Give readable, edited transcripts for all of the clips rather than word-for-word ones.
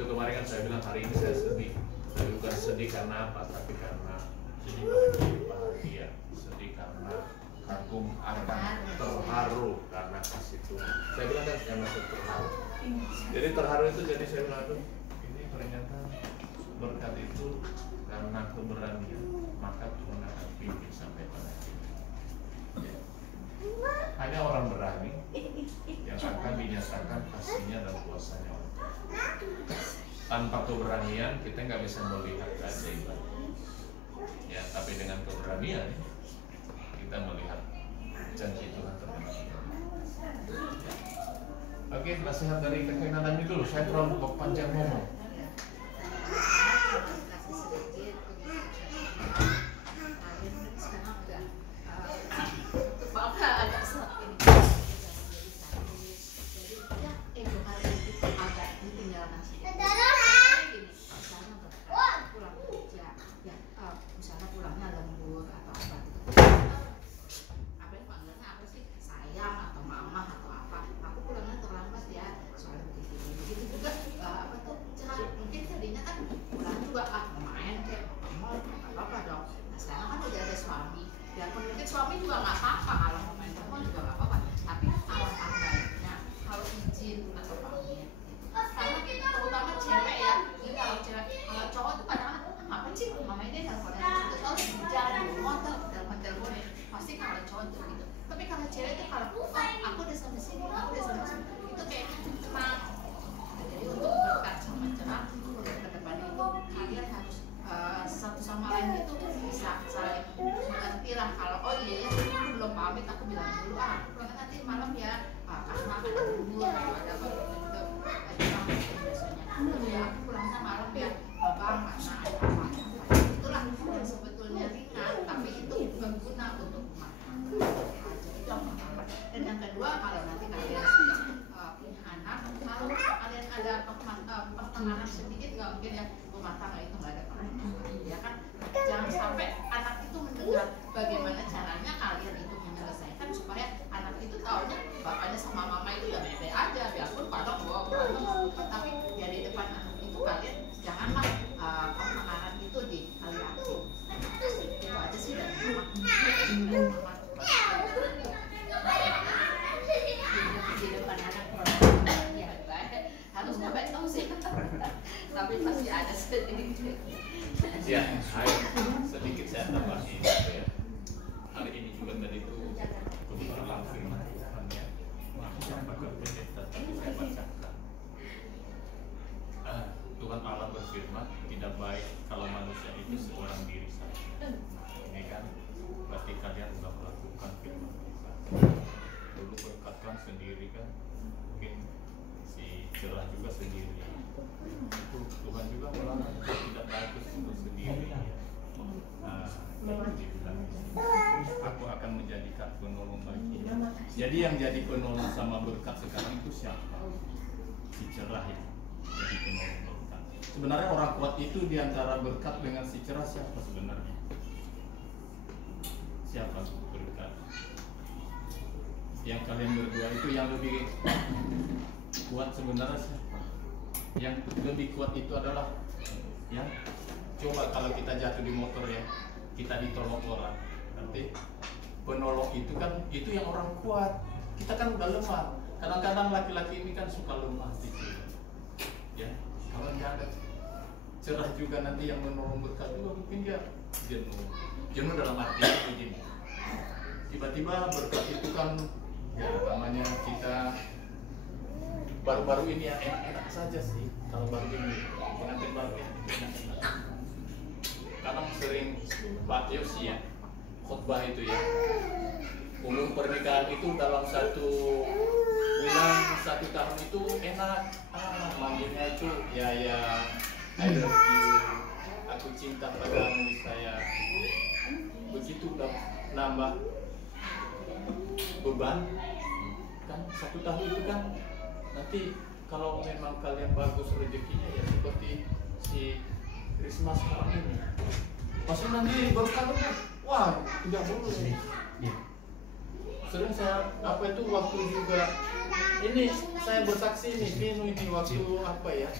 Itu kemarin kan saya bilang hari ini saya sedih, tapi bukan sedih karena apa, tapi karena sedih karena bahagia, sedih karena kagum akan terharu karena kasih Tuhan. Saya bilang kan karena saya terharu. Jadi terharu itu jadi saya bilang aduh, ini ternyata berkat itu karena keberanian, maka Tuhan akan pimpin sampai pada kita. Ya. Hanya orang berani yang akan dinyatakan kasihnya dan kuasanya Allah. Tanpa keberanian kita nggak bisa melihat keajaiban. Ya, tapi dengan keberanian kita melihat janji Tuhan terhadap kita. Oke, nasihat dari kakek Nadami dulu. Saya terlalu panjang ngomong. Suami juga nggak apa-apa kalau mau main telepon juga nggak apa-apa, tapi alangkah baiknya kalau izin atau pamit. Karena kita terutama cewek ya, jadi kalau cewek, kalau cowok tuh kadang-kadang apa sih mamanya dia teleponnya itu tahu di jalan di motor telepon pasti kalau cowok tuh gitu. Tapi kalau cewek tuh kalau aku udah sampai sini, aku udah sampai sini, itu kayaknya tenang. Jadi untuk berkat sama cerah untuk ke depan itu kalian harus satu sama lain itu bisa saling mengerti lah. Kalau oh iya ya aku belum pamit, aku bilang dulu pulang nanti malam ya karena ada bubur atau ada apa gitu ada biasanya ya aku pulangnya malam ya bang karena ada apa itulah yang sebetulnya ringan tapi itu berguna untuk rumah tangga. Jadi itu yang pertama. Dan yang kedua kalau nanti kalian sudah punya anak, kalau kalian ada pertengahan sedikit nggak mungkin ya rumah tangga itu nggak ada pertengahan ya kan. Jangan sampai anak itu mendengar bagaimana caranya kalian itu menyelesaikan supaya anak itu taunya bapaknya sama mama itu ya beda aja biarpun kadang bawa tapi ya di depan anak itu kalian janganlah pertengahan itu dihati-hati. Itu aja sih dari mama. Di depan anak ya harus sampai tahu sih tapi pasti ada sedikit. Ya, sedikit saya tambahin ya. Hari ini juga tadi itu kebetulan firman Tuhan ya. Maaf bakal pendeta tadi saya bacakan. Tuhan Allah berfirman, tidak baik kalau manusia itu seorang diri saja. Ini kan berarti kalian sudah melakukan firman Tuhan. Dulu berkatkan sendiri kan, mungkin si cerah juga sendiri. Itu Tuhan juga melarang tidak bagus untuk sendiri. Aku akan menjadikan penolong bagi. Jadi yang jadi penolong sama berkat sekarang itu siapa? Si cerah ya. Jadi penolong berkat. Sebenarnya orang kuat itu diantara berkat dengan si cerah siapa sebenarnya? Siapa berkat? Yang kalian berdua itu yang lebih kuat sebenarnya siapa? Yang lebih kuat itu adalah ya coba kalau kita jatuh di motor ya kita ditolong orang nanti penolong itu kan itu yang orang kuat, kita kan udah lemah. Kadang-kadang laki-laki ini kan suka lemah gitu ya. Kalau dia ada cerah juga nanti yang menolong berkat juga mungkin dia jenuh dalam arti begini tiba-tiba berkat itu kan ya namanya kita baru-baru ini ya enak saja sih kalau baru ini pengantin baru ya enak. Kadang sering Pak Yosi ya khotbah itu ya umum pernikahan itu dalam 1 bulan 1 tahun itu enak manggilnya itu ya I love you, aku cinta padamu saya. Begitu udah nambah beban kan 1 tahun itu kan nanti kalau memang kalian bagus rezekinya ya seperti si Risma sekarang ini pasti nanti berkali wah tidak boleh ya. Sering saya apa itu waktu juga ini saya bersaksi nih Vino ini waktu apa ya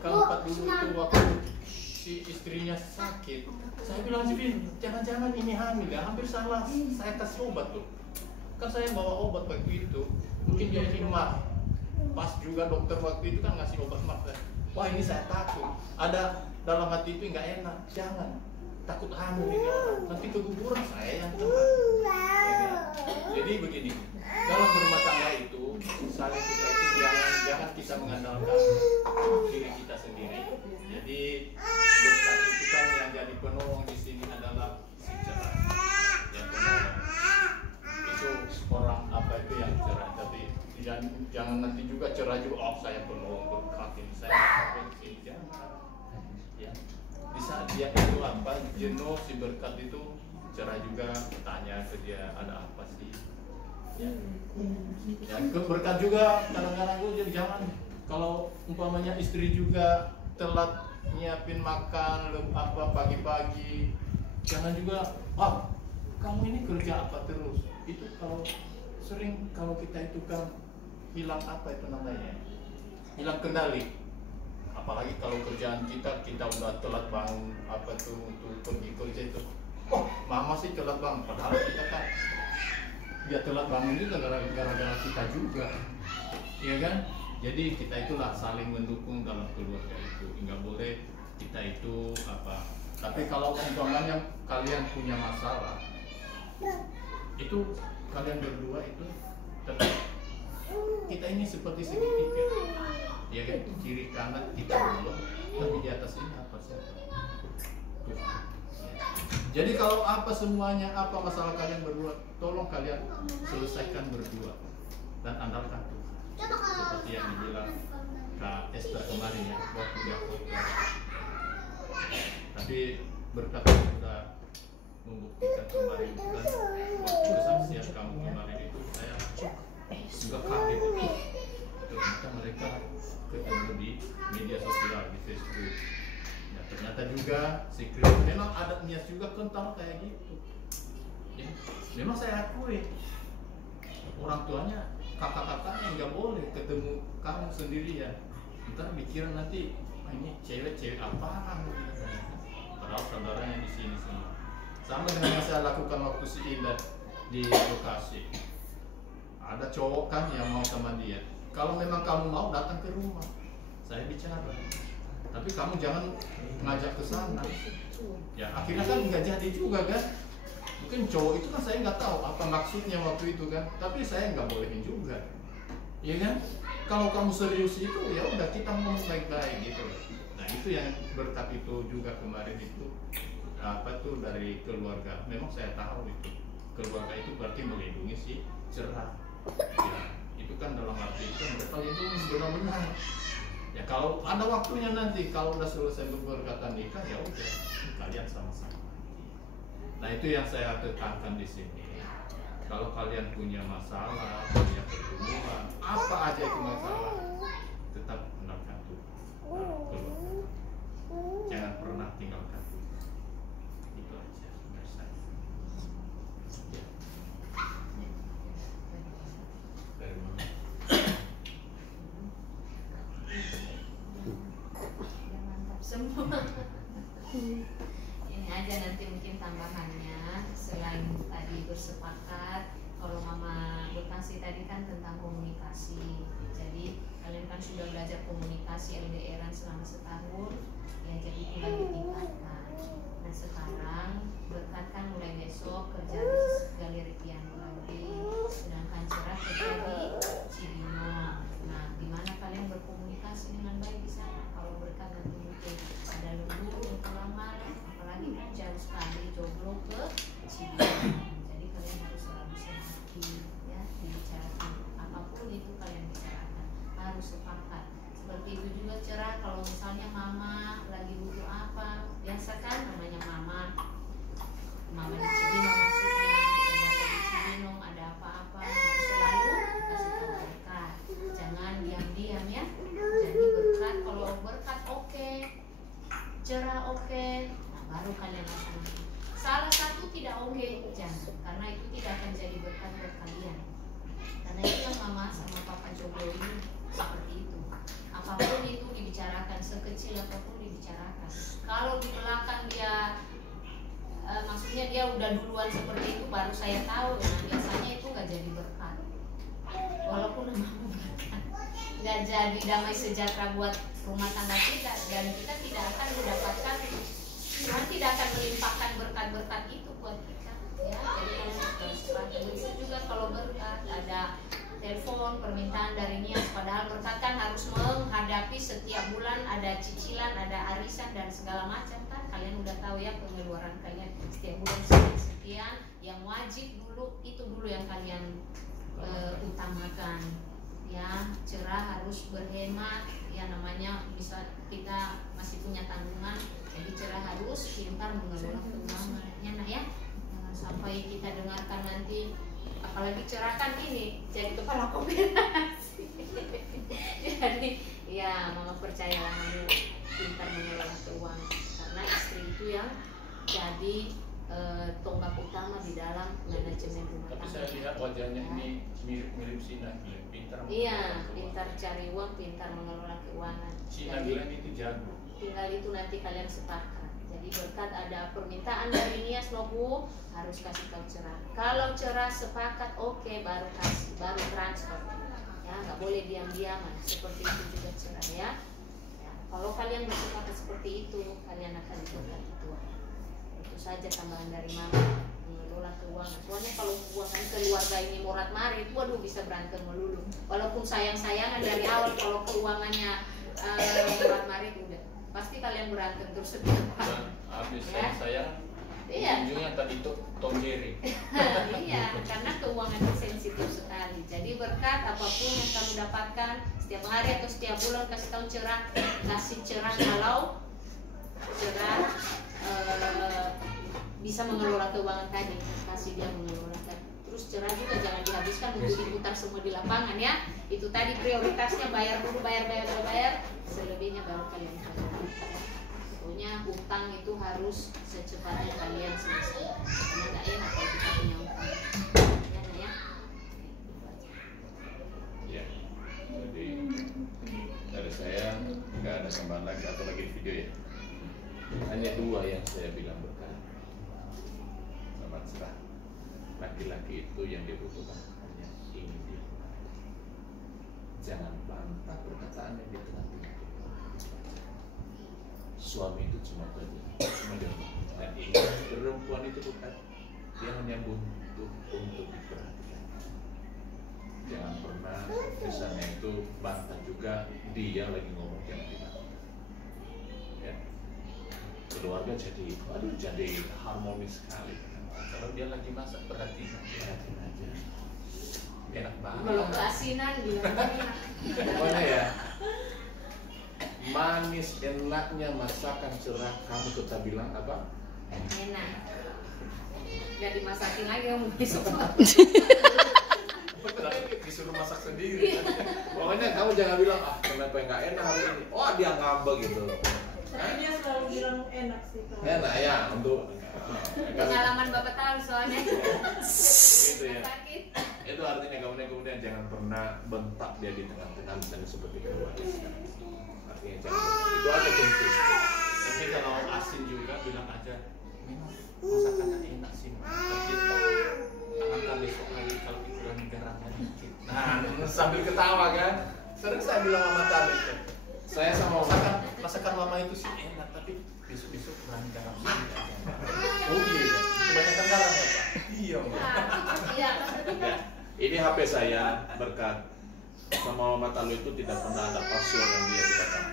kalau sempat dulu itu waktu si istrinya sakit, saya bilang Jibin, jangan-jangan ini hamil ya, hampir salah saya kasih obat tuh. Kan saya bawa obat waktu itu, mungkin dia ini mah. Pas juga dokter waktu itu kan ngasih obat mah. Wah ini saya takut, ada dalam hati itu nggak enak, jangan. Takut hamil ini orang, nanti keguguran saya yang kena. Ya, jadi begini, dalam berumah tangga itu, saling kita itu jangan kita mengandalkan diri kita sendiri. Jadi berkat itu kan yang jadi penolong di sini adalah si cerai, yang penolong. Itu orang apa itu yang cerai, tapi jangan nanti juga cerai juga. Oh saya penolong berkat ini, saya ini jangan. Ya. Di saat dia itu apa jenuh si berkat itu cerai juga, tanya ke dia ada apa sih ya, ya ke berkat juga kadang-kadang gue jadi jangan kalau umpamanya istri juga telat nyiapin makan apa pagi-pagi, jangan juga kamu ini kerja apa terus. Itu kalau sering kalau kita itu kan hilang apa itu namanya, hilang kendali. Apalagi kalau kerjaan kita udah telat bangun apa tuh untuk pergi kerja itu, mama sih telat bangun, padahal kita kan dia telat bangun juga gara-gara kita juga, ya kan? Jadi kita itulah saling mendukung dalam keluarga itu, nggak boleh kita itu apa. Tapi kalau umpamanya kalian punya masalah, itu kalian berdua itu tetap kita ini seperti segitiga. Ya kan, kiri kanan kita berdua, tapi di atas ini apa siapa? Tuhan. Jadi kalau apa semuanya, apa masalah kalian berdua, tolong kalian selesaikan berdua dan andalkan Tuhan. Seperti yang dibilang Kak Esther kemarin ya, waktu dia khotbah. Tapi berkat sudah membuktikan kemarin itu kan, waktu kesaksian kamu kemarin itu saya juga kaget. Ternyata mereka ketemu di media sosial, di Facebook. Ya, ternyata juga si Chris memang adatnya juga kental kayak gitu. Ya, memang saya akui orang tuanya, kakak-kakaknya nggak boleh ketemu kamu sendirian. Ntar dikira nanti ini cewek-cewek apaan? Padahal saudaranya di sini semua. Sama dengan yang saya lakukan waktu si Indah di lokasi. Ada cowok kan yang mau sama dia. Kalau memang kamu mau datang ke rumah, saya bicara. Tapi kamu jangan ngajak ke sana. Ya akhirnya kan nggak jadi juga kan. Mungkin cowok itu kan saya nggak tahu apa maksudnya waktu itu kan. Tapi saya nggak bolehin juga. Iya kan? Kalau kamu serius itu ya udah kita ngomong baik-baik gitu. Nah itu yang berkat itu juga kemarin itu apa tuh dari keluarga. Memang saya tahu itu keluarga itu berarti melindungi si cerah. Ya, itu kan dalam arti itu mereka lindungi benar-benar. Ya kalau ada waktunya nanti kalau udah selesai berkata nikah ya udah kalian sama-sama. Nah itu yang saya tekankan di sini. Kalau kalian punya masalah, punya pergumulan, apa aja itu masalah, tetap andalkan Tuhan. Jangan pernah tinggalkan Tuhan. Itu aja dari saya. Ya. Dari mana? Mantap semua. Ini aja nanti mungkin tambahannya selain tadi bersepakat kalau Mama Bekasi tadi kan tentang komunikasi. Jadi kalian kan sudah belajar komunikasi LDR-an selama setahun ya, jadi tinggal ditingkatkan. Nah sekarang berkat kan mulai besok kerja di Galeri Piano lagi, sedangkan cerah kerja di Cibinong. Nah gimana kalian berkomunikasi dengan baik di sana? Kalau berkat nanti mungkin ada lembur yang kelamar, apalagi kan jauh sekali jomblo ke Cibinong. Jadi kalian harus selalu sehati ya, dibicarakan apapun itu kalian bicarakan, harus sepakat. Seperti itu juga cerah kalau misalnya mama lagi butuh apa, biasa kan namanya mama di Cibinong maksudnya, keluarga di Cibinong ada apa-apa harus selalu kasih tahu berkat, jangan diam-diam ya. Jadi berkat, kalau berkat oke, cerah oke, nah baru kalian laksanakan. Salah satu tidak oke, jangan, karena itu tidak akan jadi berkat buat kalian. Karena itu yang mama sama papa jomblo ini seperti itu. apapun itu dibicarakan, sekecil apapun dibicarakan. Kalau di belakang dia maksudnya dia udah duluan seperti itu baru saya tahu, nah biasanya itu nggak jadi berkat. Walaupun namamu berkat, nggak jadi damai sejahtera buat rumah tangga kita, dan kita tidak akan mendapatkan, Tuhan tidak akan melimpahkan berkat-berkat itu buat kita. Ya, jadi begitu juga kalau berkat ada telepon permintaan dari Nias, padahal berkat kan harus menghadapi setiap bulan ada cicilan, ada arisan dan segala macam kan. Kalian udah tahu ya pengeluaran kalian setiap bulan sekian, yang wajib dulu itu dulu yang kalian utamakan. Ya, cerah, harus berhemat. Ya namanya bisa kita masih punya tanggungan, jadi cerah, harus pintar mengelola keuangan. Ya nak ya. Sampai kita dengarkan nanti, apalagi cerah kan ini jadi kepala koperasi. Jadi ya mama percayalah kamu pintar mengelola keuangan, karena istri itu yang jadi tonggak utama di dalam manajemen rumah tangga. Tapi saya lihat wajahnya ini mirip Sina, pintar. Iya, pintar cari uang, pintar mengelola keuangan. Sina bilang itu jago. Tinggal itu nanti kalian sepakat. Jadi berkat ada permintaan dari Nias, Nobu harus kasih tahu cerah. Kalau cerah sepakat, oke, baru kasih, baru transfer. Ya, nggak boleh diam-diaman. Seperti itu juga cerah ya. Ya, kalau kalian bersepakat seperti itu, kalian akan diberkati Tuhan. Itu saja tambahan dari mama mengelola keuangan. Soalnya kalau keuangan keluarga ini morat marit, waduh bisa berantem melulu. Walaupun sayang-sayangan dari awal, kalau keuangannya morat marit udah pasti kalian berantem terus setiap hari. Habis Ya. saya Iya. ujungnya tadi itu Tom Jerry. Iya, karena keuangan itu sensitif sekali. Jadi berkat apapun yang kamu dapatkan setiap hari atau setiap bulan, kasih tahu cerah, kasih cerah kalau cerah bisa mengelola keuangan tadi, kasih dia mengelolakan. Terus cerah juga jangan dihabiskan untuk diputar semua di lapangan ya. Itu tadi prioritasnya, bayar dulu, bayar. Selebihnya baru kalian kembali. Pokoknya utang itu harus secepatnya kalian selesai. Karena nggak enak kalau kita punya utang. Ya, nah ya. Ya, jadi dari saya nggak ada tambahan lagi atau lagi di video ya. Hanya dua yang saya bilang berkali. Sama cerah. Laki-laki itu yang dibutuhkan hanya ingin dia. Jangan bantah perkataan yang di tengah-tengah. Suami itu cuma kerja, cuma di rumah. Dan ingat, perempuan itu bukan, dia hanya butuh untuk diperhatikan. Jangan pernah misalnya itu bantah juga, dia lagi ngomong yang tidak. Ya. Keluarga jadi harmonis sekali. Kalau dia lagi masak, perhatiin aja. Enak banget. Kalau keasinan bilang Pokoknya ya, manis enaknya masakan cerah, kamu tetap bilang apa? enak. Gak dimasakin lagi kamu besok. Disuruh masak sendiri. Pokoknya kamu jangan bilang kenapa nggak enak hari ini. Oh dia ngambek gitu. Dia selalu bilang enak sih kalau. Enak ya untuk Pengalaman Bapak tahu soalnya. gitu ya. Sakit. Itu artinya kemudian jangan pernah bentak dia di tengah-tengah misalnya seperti keluarga. Artinya jangan. Itu aja kunci. Tapi kalau asin juga bilang aja, memang masakannya enak sih. Tapi akan besok lagi kalau dikurangi garamnya dikit. Nah, sambil ketawa kan. Sering saya bilang sama Tali, saya sama masakan mama itu sih enak, tapi besok kurangi garam sedikit aja. Oh iya, kebanyakan garam ya Pak? Iya Mbak. Iya. Ya, ini HP saya berkat sama Mama Talu itu tidak pernah ada password yang dia tidak tahu.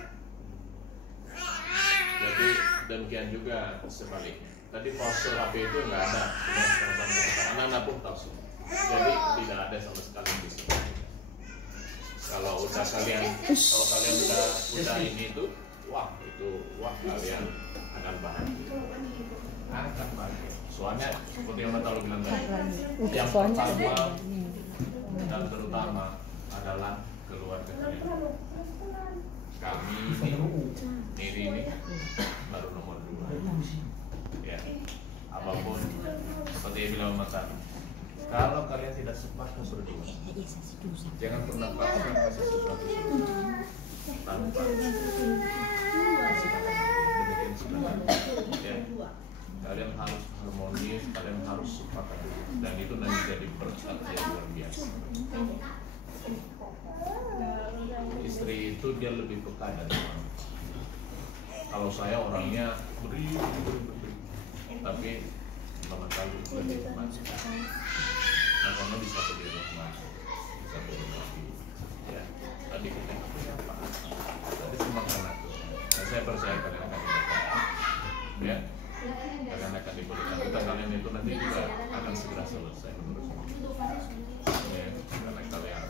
Jadi demikian juga sebaliknya. Tadi password HP itu nggak ada, anak-anak pun tahu semua. Jadi tidak ada sama sekali di sini. Kalau kalian udah ini itu, wah kalian akan bahagia. Akan bahagia. Soalnya seperti yang Mama Talu bilang tadi, yang pertama dan terutama adalah keluarga kalian. Kami ini baru nomor 2. Ya, apapun seperti yang bilang Mama Talu. Kalau kalian tidak sepakat sudah dulu. Jangan pernah paksa kasih sesuatu. tanpa demikian sebenarnya. Ya. Kalian harus harmonis, kalian harus sepakat, dan itu nanti jadi berkat yang luar biasa. Istri itu dia lebih peka dari suami. Kalau saya orangnya beri, tapi barangkali lebih hemat. Nah, karena bisa beri rumah, bisa beri lagi. Ya, tadi kita nggak punya apa, tapi cuma karena itu. Nah, saya percaya kalian akan diberkati. Ya, kalian akan diberikan. Kita kalian itu nanti juga akan segera selesai menurut saya. Ya, karena kalian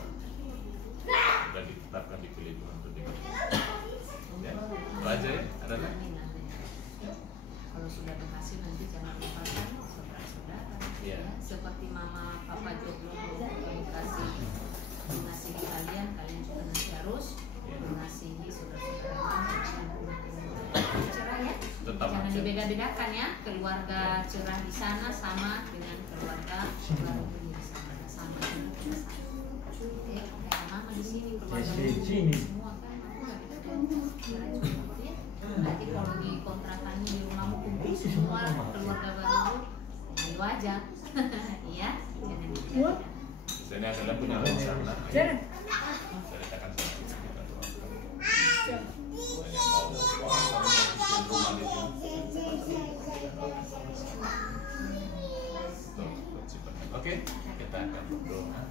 sudah ditetapkan dipilih Tuhan untuk diberkati. Ya, itu aja ya. Ada lagi? Kalau sudah berhasil nanti jangan lupakan saudara-saudara. Iya. Ya, seperti mama papa jomblo mengasihi kalian, kalian juga nanti harus mengasihi saudara-saudara. Cerah ya. Tetap Jangan aja. dibeda-bedakan ya. Keluarga cerah di sana sama dengan keluarga baru di sana. Sama. Oke, kayak mama di sini keluarga baru semua kan mama nggak bisa cerah juga ya. Nanti kalau di kontrakannya di rumahmu kumpul semua keluarga baru, ayo aja. Iya, jangan dibeda-bedakan. Sini adalah punya rencana. Jangan. Saya akan kita doakan. Saya mau puasa di rumah di sini. Oke, kita akan berdoa.